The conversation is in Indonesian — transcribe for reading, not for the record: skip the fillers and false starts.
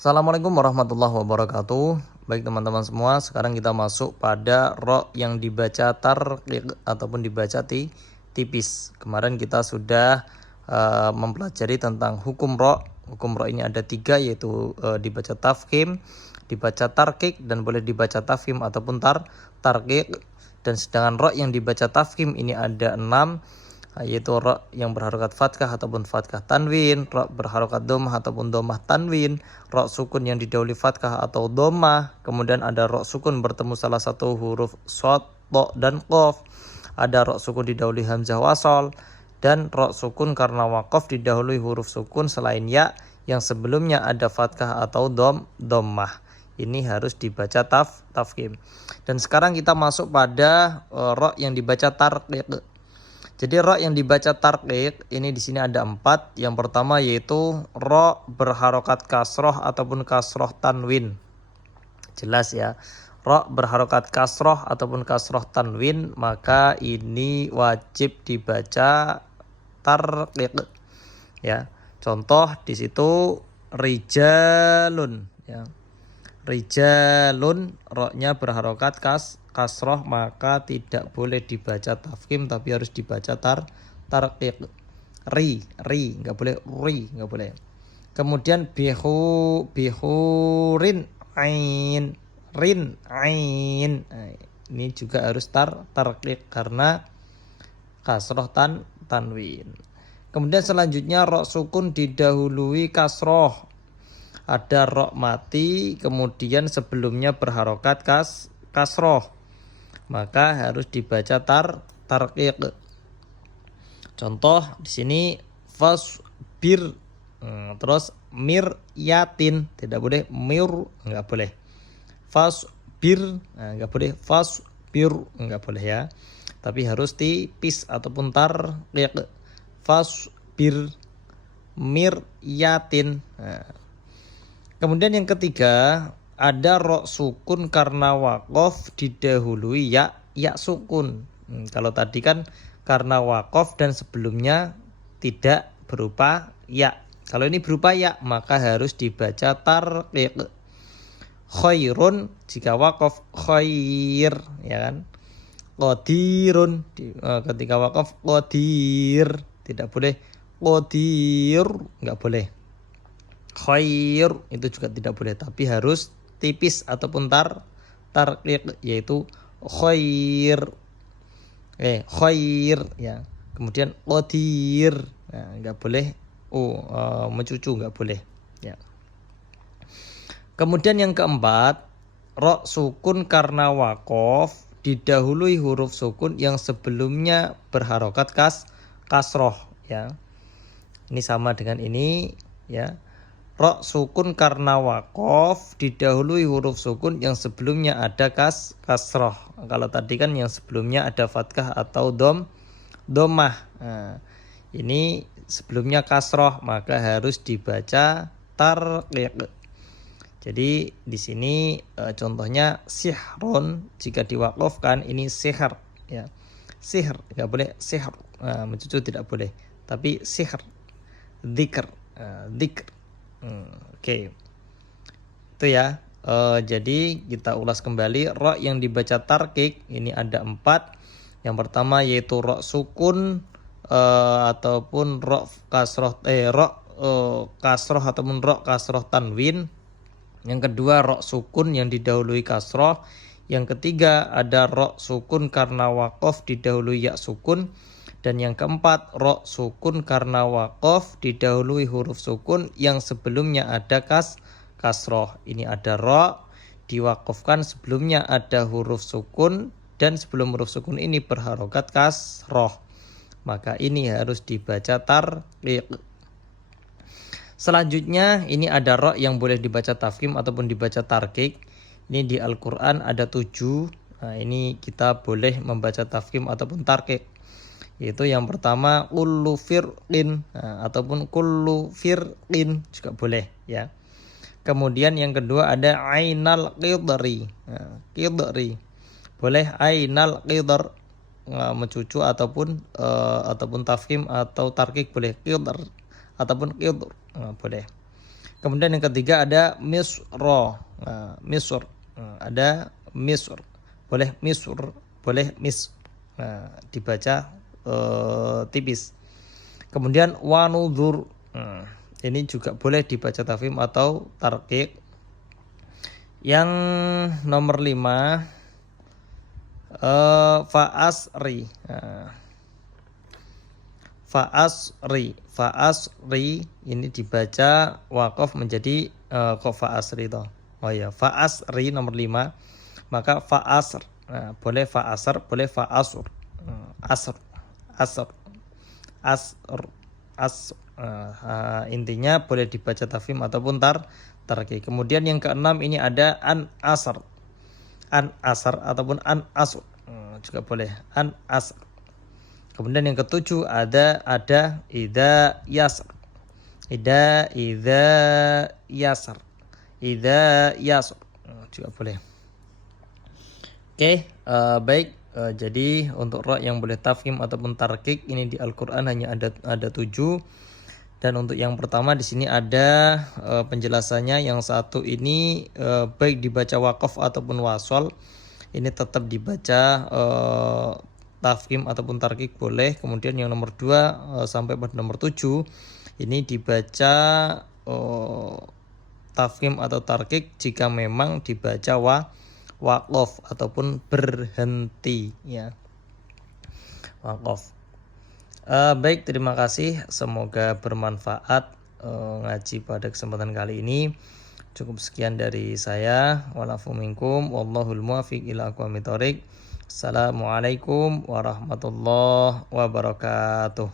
Assalamualaikum warahmatullahi wabarakatuh. Baik teman-teman semua, sekarang kita masuk pada ro yang dibaca tarqiq ataupun dibaca tipis. Kemarin kita sudah mempelajari tentang hukum ro. Hukum ro ini ada 3, yaitu dibaca tafkhim, dibaca tarqiq, dan boleh dibaca tafkhim ataupun tarqiq. Dan sedangkan ro yang dibaca tafkhim ini ada 6, yaitu ro yang berharokat fathah ataupun fathah tanwin, ro berharokat dhammah ataupun dhammah tanwin, ro sukun yang didahului fathah atau dhammah, kemudian ada ro sukun bertemu salah satu huruf shad, to, dan qaf, ada ro sukun didahului hamzah wasol, dan ro sukun karena waqaf didahului huruf sukun selain ya yang sebelumnya ada fathah atau dhammah. Ini harus dibaca tafkhim. Dan sekarang kita masuk pada ro yang dibaca tarqiq. Jadi ro yang dibaca tarqiq ini di sini ada 4. Yang pertama yaitu ro berharokat kasroh ataupun kasroh tanwin. Jelas ya. Ro berharokat kasroh ataupun kasroh tanwin, maka ini wajib dibaca tarqiq. Ya. Contoh di situ rijalun ya. Rijalun, ro-nya berharokat kasroh, maka tidak boleh dibaca tafkhim tapi harus dibaca tarqiq. Ri, enggak boleh ri, enggak boleh. Kemudian bihurin ain, rin ain. Nah, ini juga harus tarqiq karena kasroh tanwin. Kemudian selanjutnya ro sukun didahului kasroh. Ada ro mati, kemudian sebelumnya berharokat kasroh, maka harus dibaca tarqiq. Contoh di sini fasbir, terus miryatin, tidak boleh enggak boleh. Fasbir, enggak boleh. Fasbir, enggak boleh ya. Tapi harus tipis ataupun tarqiq. Fasbir miryatin. Kemudian yang ketiga ada ro sukun karena waqaf didahului ya sukun. Kalau tadi kan karena waqaf dan sebelumnya tidak berupa ya. Kalau ini berupa ya, maka harus dibaca tarqiq. Khairun jika waqaf khair, ya kan. Qadirun ketika waqaf qadir, tidak boleh qadir, enggak boleh. Khair itu juga tidak boleh, tapi harus tipis ataupun tarqiq, yaitu khair. Khair ya. Kemudian qadir. Nah, enggak boleh mencucu, enggak boleh ya. Kemudian yang keempat, ro sukun karena waqaf didahului huruf sukun yang sebelumnya berharokat kasroh ya. Ini sama dengan ini ya. Ro sukun karena waqaf didahului huruf sukun yang sebelumnya ada kasroh. Kalau tadi kan yang sebelumnya ada fathah atau dhammah. Nah, ini sebelumnya kasroh, maka harus dibaca tarqiq. Jadi di sini contohnya sihrun, jika diwaqafkan ini sihr ya. Sihr enggak boleh sihr, mencucu tidak boleh, tapi sihr. Dzikr, dzikr. Oke. Itu ya. Jadi kita ulas kembali ro yang dibaca tarqiq ini ada 4. Yang pertama yaitu ro sukun ataupun ro kasroh kasroh ataupun ro kasroh tanwin. Yang kedua ro sukun yang didahului kasroh. Yang ketiga ada ro sukun karena waqaf didahului ya sukun. Dan yang keempat ro sukun karena waqaf didahului huruf sukun yang sebelumnya ada kasroh. Ini ada ro diwaqafkan, sebelumnya ada huruf sukun, dan sebelum huruf sukun ini berharokat kasroh, maka ini harus dibaca tarqiq. Selanjutnya ini ada ro yang boleh dibaca tafkhim ataupun dibaca tarqiq. Ini di Al-Quran ada 7. Nah, ini kita boleh membaca tafkhim ataupun tarqiq. Yaitu yang pertama kullu firqin, ataupun kullu firqin juga boleh ya. Kemudian yang kedua ada ainal qidri. Qidri. Boleh ainal qidr, mencucu ataupun tafkhim atau tarqiq boleh. Qidr ataupun qidr boleh. Kemudian yang ketiga ada misro. Misr. Ada misr. Boleh misr, boleh mis. Dibaca tipis. Kemudian wanudhur. Ini juga boleh dibaca tafkhim atau tarqiq. Yang nomor 5 fa'asri. Fa'asri ini dibaca waqaf menjadi kok fa'asri toh. Oh ya, fa'asri nomor 5. Maka fa'asr. Boleh fa'asr, boleh fa'asr. Asr. Intinya boleh dibaca tafkhim ataupun tarqiq. Kemudian yang keenam ini ada an asr ataupun an asr, juga boleh an asr. Kemudian yang ketujuh ada idza yasr. Idza yasr, juga boleh. Oke, baik. Jadi untuk ra yang boleh tafkhim ataupun tarqiq ini di Al-Qur'an hanya ada 7. Dan untuk yang pertama di sini ada penjelasannya. Yang satu ini baik dibaca waqaf ataupun wasol, ini tetap dibaca tafkhim ataupun tarqiq boleh. Kemudian yang nomor 2 sampai pada nomor 7 ini dibaca tafkhim atau tarqiq jika memang dibaca waqaf ataupun berhenti ya. Waqaf. Baik, terima kasih. Semoga bermanfaat ngaji pada kesempatan kali ini. Cukup sekian dari saya. Walafu minkum. Wallahul muwaffiq ila aqwamit thoriq. Assalamualaikum warahmatullahi wabarakatuh.